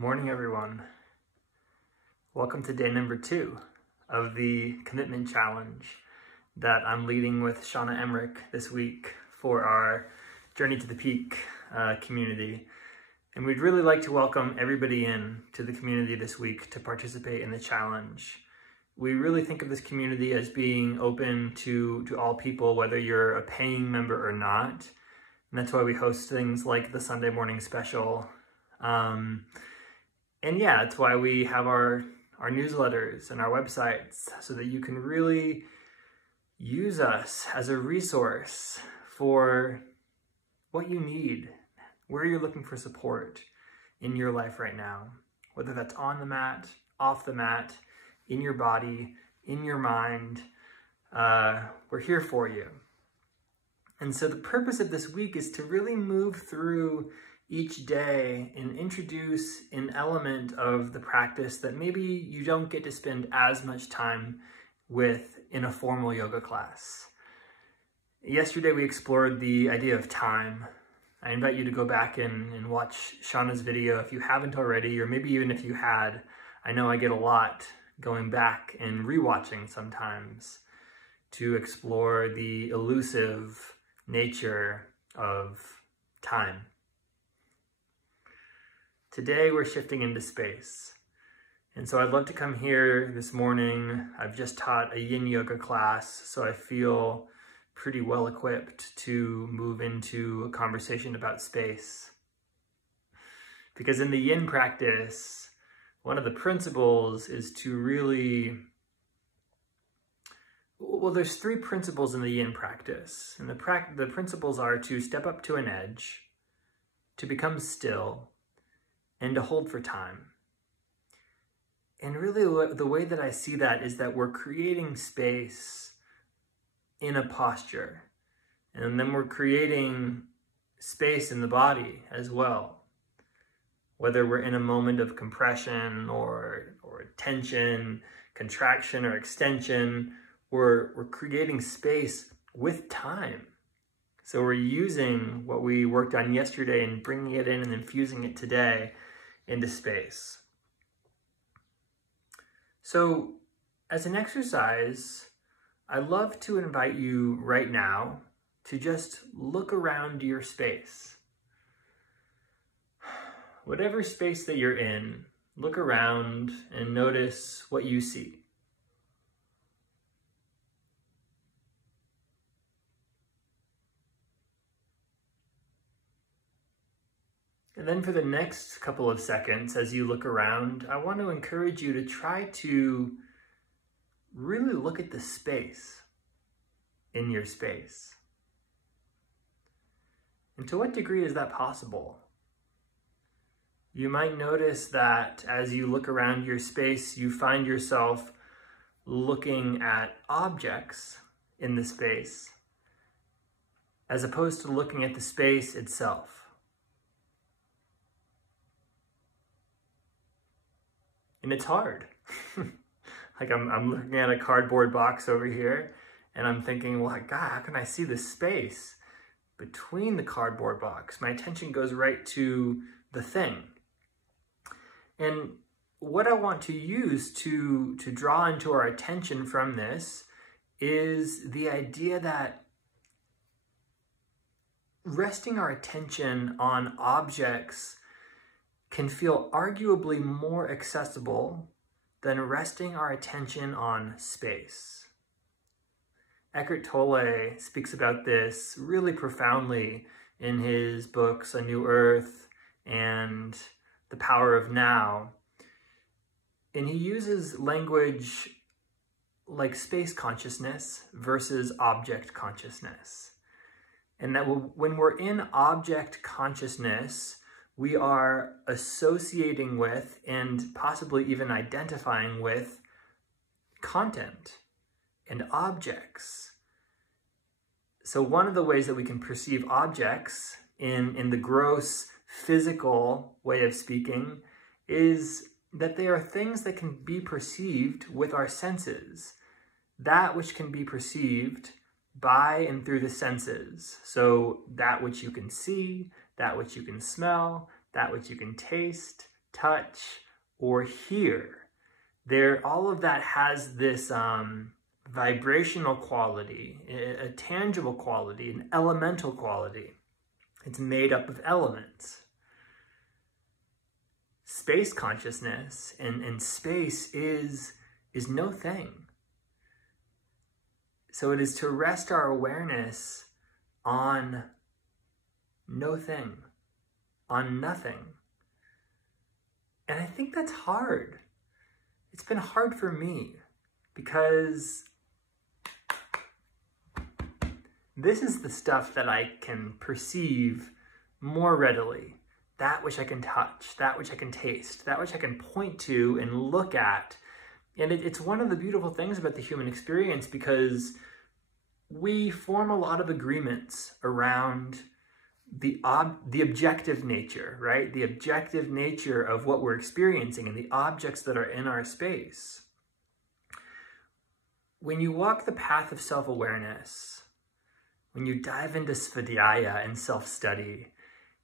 Morning, everyone. Welcome to day number 2 of the Commitment Challenge that I'm leading with Shauna Emmerich this week for our Journey to the Peak community. And we'd really like to welcome everybody in to the community this week to participate in the challenge. We really think of this community as being open to all people, whether you're a paying member or not. And that's why we host things like the Sunday morning special. And yeah, it's why we have our newsletters and our websites so that you can really use us as a resource for what you need, where you're looking for support in your life right now, whether that's on the mat, off the mat, in your body, in your mind. We're here for you. And so the purpose of this week is to really move through each day and introduce an element of the practice that maybe you don't get to spend as much time with in a formal yoga class. Yesterday we explored the idea of time. I invite you to go back and watch Shauna's video if you haven't already, or maybe even if you had. I know I get a lot going back and rewatching sometimes to explore the elusive nature of time. Today we're shifting into space. And so I'd love to come here this morning. I've just taught a yin yoga class, so I feel pretty well equipped to move into a conversation about space. Because in the yin practice, one of the principles is to really, well, there's 3 principles in the yin practice. And the principles are to step up to an edge, to become still, and to hold for time. And really the way that I see that is that we're creating space in a posture. And then we're creating space in the body as well. Whether we're in a moment of compression or tension, contraction or extension, we're creating space with time. So we're using what we worked on yesterday and bringing it in and infusing it today into space. So as an exercise, I'd love to invite you right now to just look around your space. Whatever space that you're in, look around and notice what you see. And then for the next couple of seconds, as you look around, I want to encourage you to try to really look at the space in your space. And to what degree is that possible? You might notice that as you look around your space, you find yourself looking at objects in the space, as opposed to looking at the space itself. And it's hard. Like I'm looking at a cardboard box over here and I'm thinking, well, God, how can I see the space between the cardboard box? My attention goes right to the thing. And what I want to use to draw into our attention from this is the idea that resting our attention on objects can feel arguably more accessible than resting our attention on space. Eckhart Tolle speaks about this really profoundly in his books, A New Earth and The Power of Now. And he uses language like space consciousness versus object consciousness. And that when we're in object consciousness, we are associating with and possibly even identifying with content and objects. So one of the ways that we can perceive objects in the gross physical way of speaking is that they are things that can be perceived with our senses. That which can be perceived by and through the senses. So that which you can see, that which you can smell, that which you can taste, touch, or hear. All of that has this vibrational quality, a tangible quality, an elemental quality. It's made up of elements. Space consciousness and space is no thing. So it is to rest our awareness on no thing, on nothing. And I think that's hard. It's been hard for me because this is the stuff that I can perceive more readily. That which I can touch, that which I can taste, that which I can point to and look at. And it's one of the beautiful things about the human experience, because we form a lot of agreements around the objective nature, right? The objective nature of what we're experiencing and the objects that are in our space. When you walk the path of self-awareness, when you dive into svadhyaya and self-study,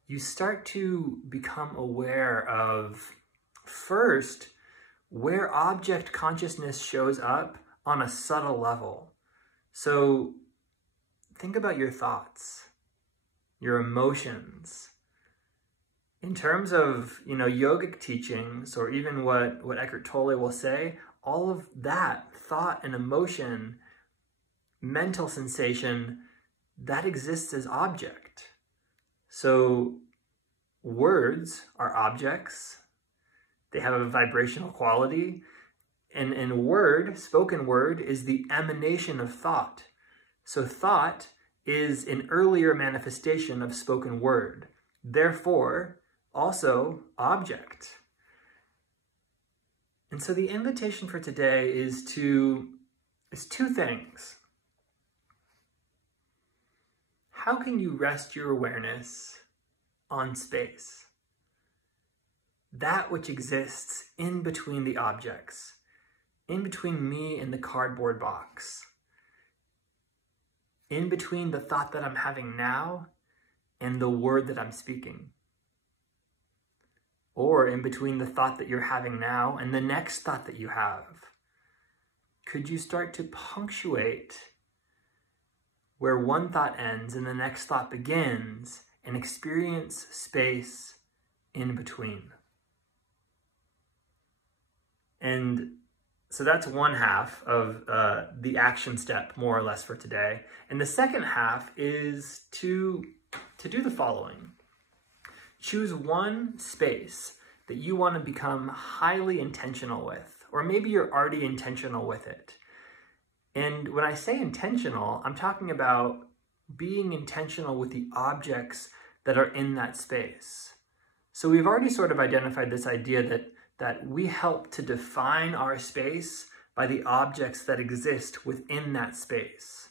you start to become aware of, first, where object consciousness shows up on a subtle level. So think about your thoughts, your emotions. In terms of, yogic teachings, or even what Eckhart Tolle will say, all of that thought and emotion, mental sensation, that exists as object. So words are objects. They have a vibrational quality. And word, spoken word, is the emanation of thought. So thought is an earlier manifestation of spoken word. Therefore, also object. And so the invitation for today is two things. How can you rest your awareness on space? That which exists in between the objects, in between me and the cardboard box, in between the thought that I'm having now and the word that I'm speaking, or in between the thought that you're having now and the next thought that you have. Could you start to punctuate where one thought ends and the next thought begins, and experience space in between? And so that's one half of the action step, more or less, for today. And the second half is to do the following. Choose one space that you want to become highly intentional with, or maybe you're already intentional with it. And when I say intentional, I'm talking about being intentional with the objects that are in that space. So we've already sort of identified this idea that we help to define our space by the objects that exist within that space.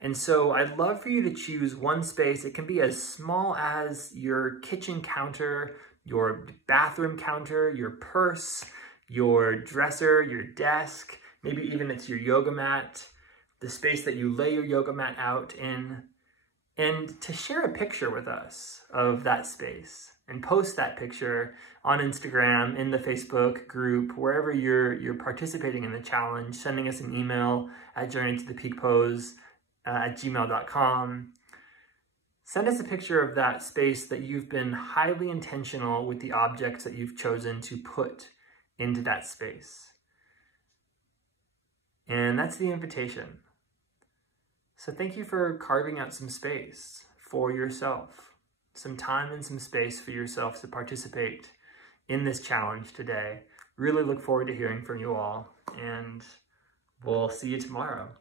And so I'd love for you to choose one space. It can be as small as your kitchen counter, your bathroom counter, your purse, your dresser, your desk. Maybe even it's your yoga mat, the space that you lay your yoga mat out in, and to share a picture with us of that space and post that picture on Instagram, in the Facebook group, wherever you're participating in the challenge, sending us an email at journeytothepeakpose@gmail.com. Send us a picture of that space that you've been highly intentional with the objects that you've chosen to put into that space. And that's the invitation. So thank you for carving out some space for yourself, some time and some space for yourself to participate in this challenge today. Really look forward to hearing from you all, and we'll see you tomorrow.